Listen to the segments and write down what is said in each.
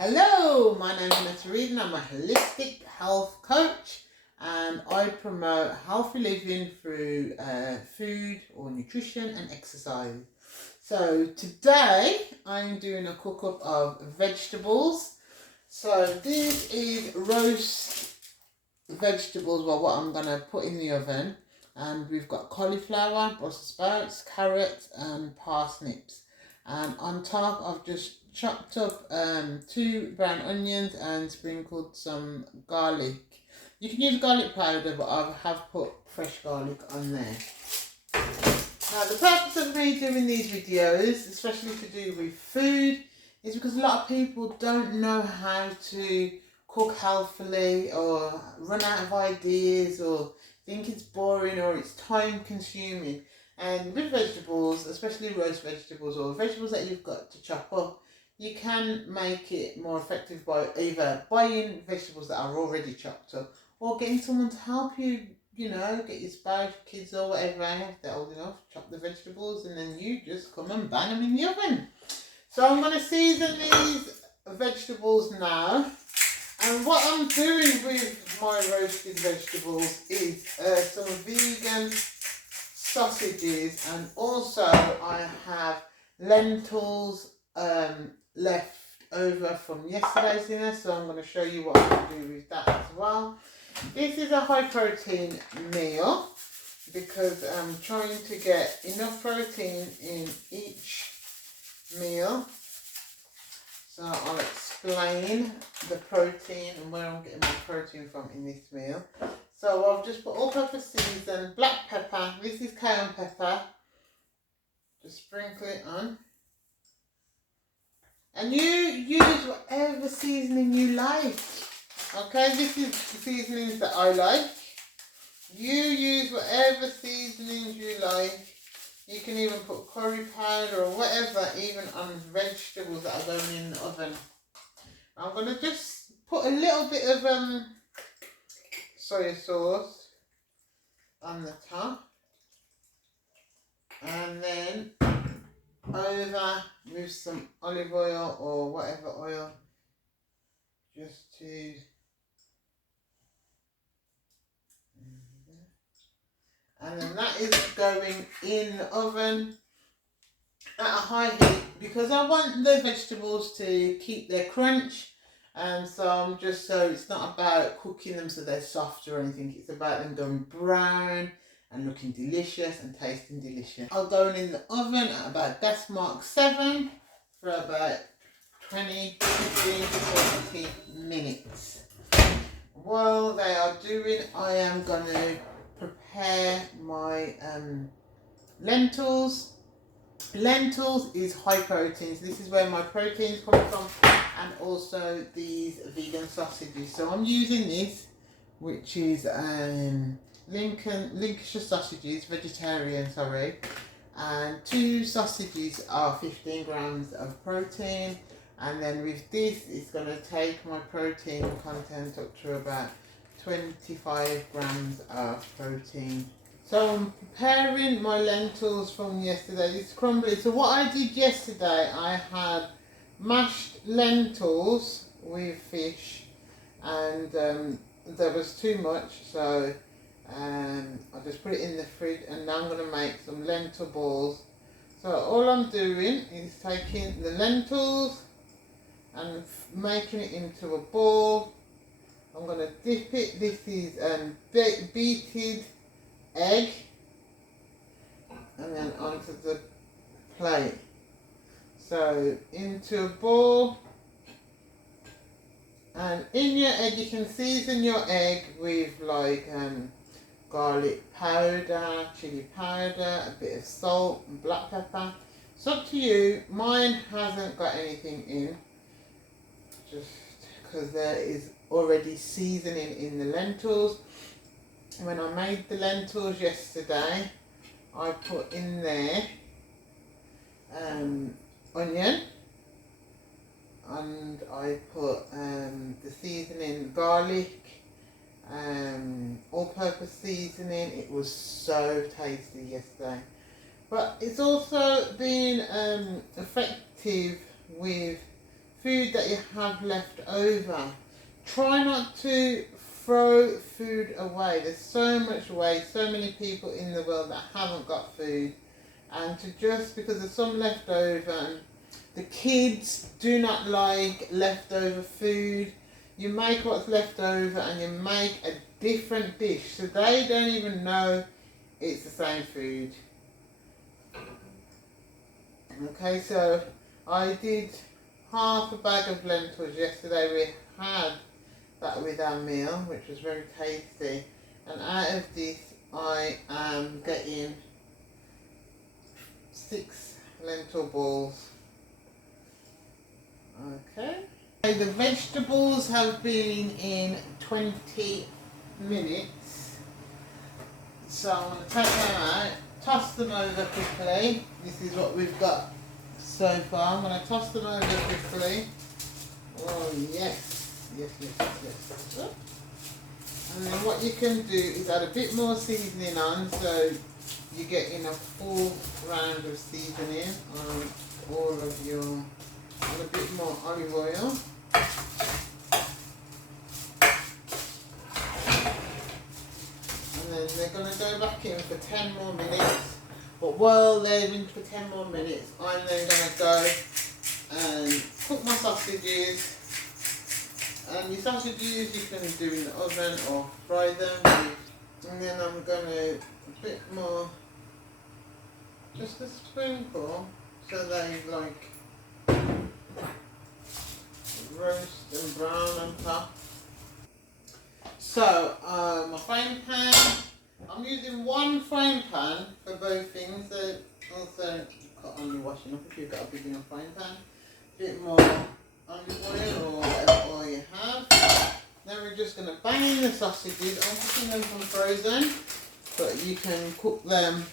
Hello, my name is nutritious and I'm a holistic health coach, and I promote healthy living through food or nutrition and exercise. So today I'm doing a cook-up of vegetables. So this is roast vegetables, well, what I'm going to put in the oven. And we've got cauliflower, Brussels sprouts, carrots and parsnips. And on top I've just chopped up 2 brown onions and sprinkled some garlic. You can use garlic powder, but I have put fresh garlic on there. Now the purpose of me doing these videos, especially to do with food, is because a lot of people don't know how to cook healthily, or run out of ideas, or think it's boring or it's time consuming. And with vegetables, especially roast vegetables or vegetables that you've got to chop up, you can make it more effective by either buying vegetables that are already chopped up or getting someone to help you, get your spouse, kids or whatever, if they're old enough, chop the vegetables, and then you just come and bang them in the oven. So I'm going to season these vegetables now. And what I'm doing with my roasted vegetables is some vegan sausages, and also I have lentils left over from yesterday's dinner, so I'm going to show you what I'm going to do with that as well. This is a high protein meal because I'm trying to get enough protein in each meal. So I'll explain the protein and where I'm getting my protein from in this meal. So I've just put all-purpose season, black pepper. This is cayenne pepper. Just sprinkle it on. And you use whatever seasoning you like. Okay, this is the seasonings that I like. You use whatever seasonings you like. You can even put curry powder or whatever, even on vegetables that are going in the oven. I'm going to just put a little bit of soy sauce on the top. And then over with some olive oil or whatever oil, just to... And then that is going in the oven at a high heat because I want the vegetables to keep their crunch. So it's not about cooking them so they're soft or anything. It's about them going brown and looking delicious and tasting delicious. I'll go in the oven at about gas mark 7 for about 15 to 20 minutes. While they are doing, I am going to prepare my lentils. Lentils is high proteins. This is where my proteins come from, and also these vegan sausages. So I'm using this, which is Lincolnshire sausages, vegetarian, sorry. And 2 sausages are 15 grams of protein. And then with this, it's going to take my protein content up to about 25 grams of protein. So I'm preparing my lentils from yesterday. It's crumbly. So what I did yesterday, I had mashed lentils with fish, and there was too much, so I just put it in the fridge, and now I'm going to make some lentil balls. So all I'm doing is taking the lentils and making it into a ball. I'm going to dip it. This is beaten egg, and then onto the plate. So into a bowl, and in your egg you can season your egg with like garlic powder, chili powder, a bit of salt and black pepper. It's up to you. Mine hasn't got anything in, just because there is already seasoning in the lentils. When I made the lentils yesterday, I put in there onion, and I put the seasoning, garlic, all-purpose seasoning. It was so tasty yesterday. But it's also been effective with food that you have left over. Try not to throw food away. There's so much waste, so many people in the world that haven't got food. And to just, because there's some left over, and the kids do not like leftover food. You make what's left over and you make a different dish, so they don't even know it's the same food. Okay, so I did half a bag of lentils yesterday. We had that with our meal, which was very tasty. And out of this, I am getting 6 lentil balls. Okay. The vegetables have been in 20 minutes. So I'm going to take them out, toss them over quickly. This is what we've got so far. I'm going to toss them over quickly. Oh yes, yes, yes, yes, yes. And then what you can do is add a bit more seasoning on, so you're getting a full round of seasoning on all of your, and a bit more olive oil. And then they're going to go back in for 10 more minutes. But while they're in for 10 more minutes, I'm then going to go and cook my sausages. And your sausages you can do in the oven or fry them. And then I'm going to a bit more, just a sprinkle, so they like roast and brown on top. So my frying pan, I'm using one frying pan for both things. So also cut on your washing up if you've got a big enough frying pan. A bit more olive oil or whatever oil you have. Then we're just going to bang in the sausages. I'm cooking them from frozen, but you can cook them.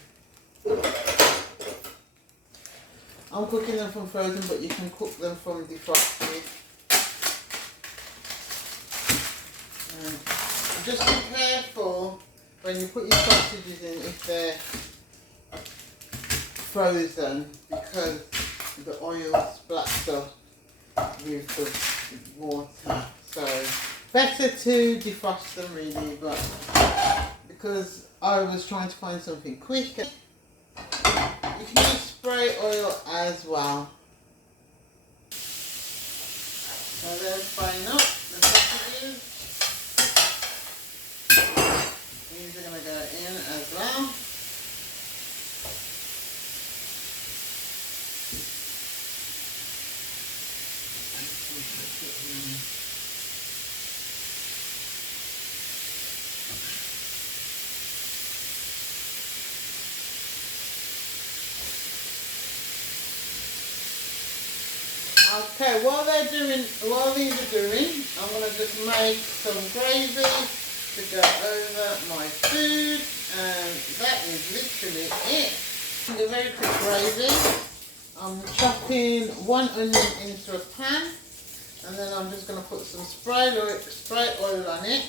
I'm cooking them from frozen, but you can cook them from defrosted. Just be careful when you put your sausages in if they're frozen, because the oil splats up with the water. So better to defrost them really, but because I was trying to find something quick, you can use spray oil as well. So they're frying up the sausages. These are going to go in as well. Okay, while these are doing, I'm going to just make some gravy to go over my food, and that is literally it. A very quick gravy. I'm chopping 1 onion into a pan, and then I'm just going to put some spray oil on it,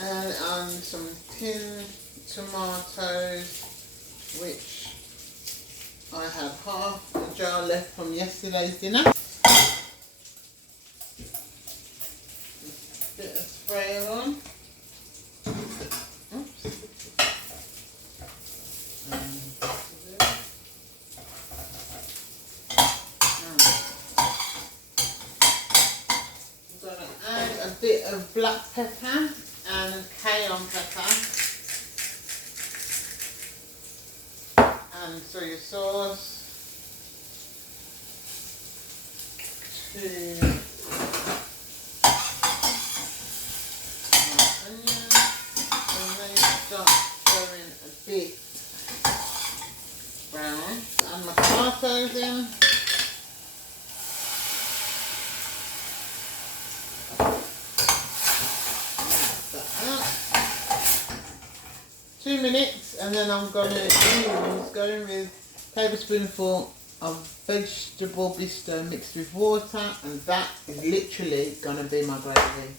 and some tinned tomatoes, which I have half a jar left from yesterday's dinner. Just a bit of spray on. Oops. I'm going to add a bit of black pepper and cayenne pepper. And soy sauce, 2 onions, and then start going a bit brown. And my tomatoes in. Mix that up. 2 minutes, and then I'm going to going with a tablespoonful of vegetable blister mixed with water, and that is literally going to be my gravy.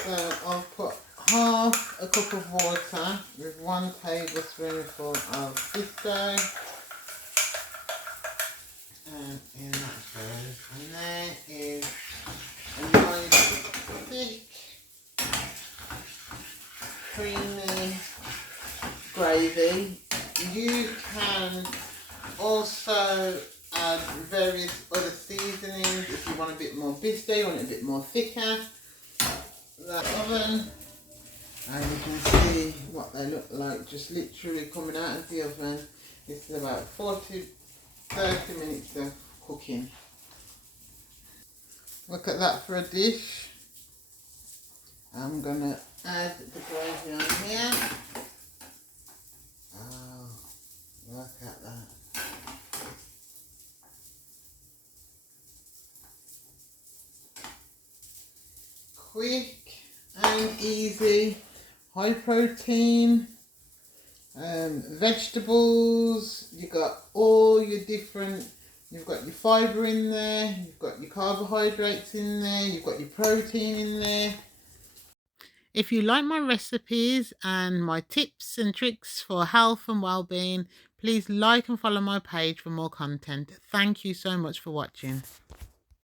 So I'll put half a cup of water with 1 tablespoonful of blister. in that bowl. And there is a nice thick, creamy gravy. You can also add various other seasonings if you want a bit more biscuit, you want it a bit more thicker. That oven, and you can see what they look like just literally coming out of the oven. This is about 40-30 minutes of cooking. Look at that for a dish. I'm gonna add the gravy on here. Oh, look at that. Quick and easy, high protein, vegetables. You got all your different, you've got your fibre in there, you've got your carbohydrates in there, you've got your protein in there. If you like my recipes and my tips and tricks for health and well-being, please like and follow my page for more content. Thank you so much for watching.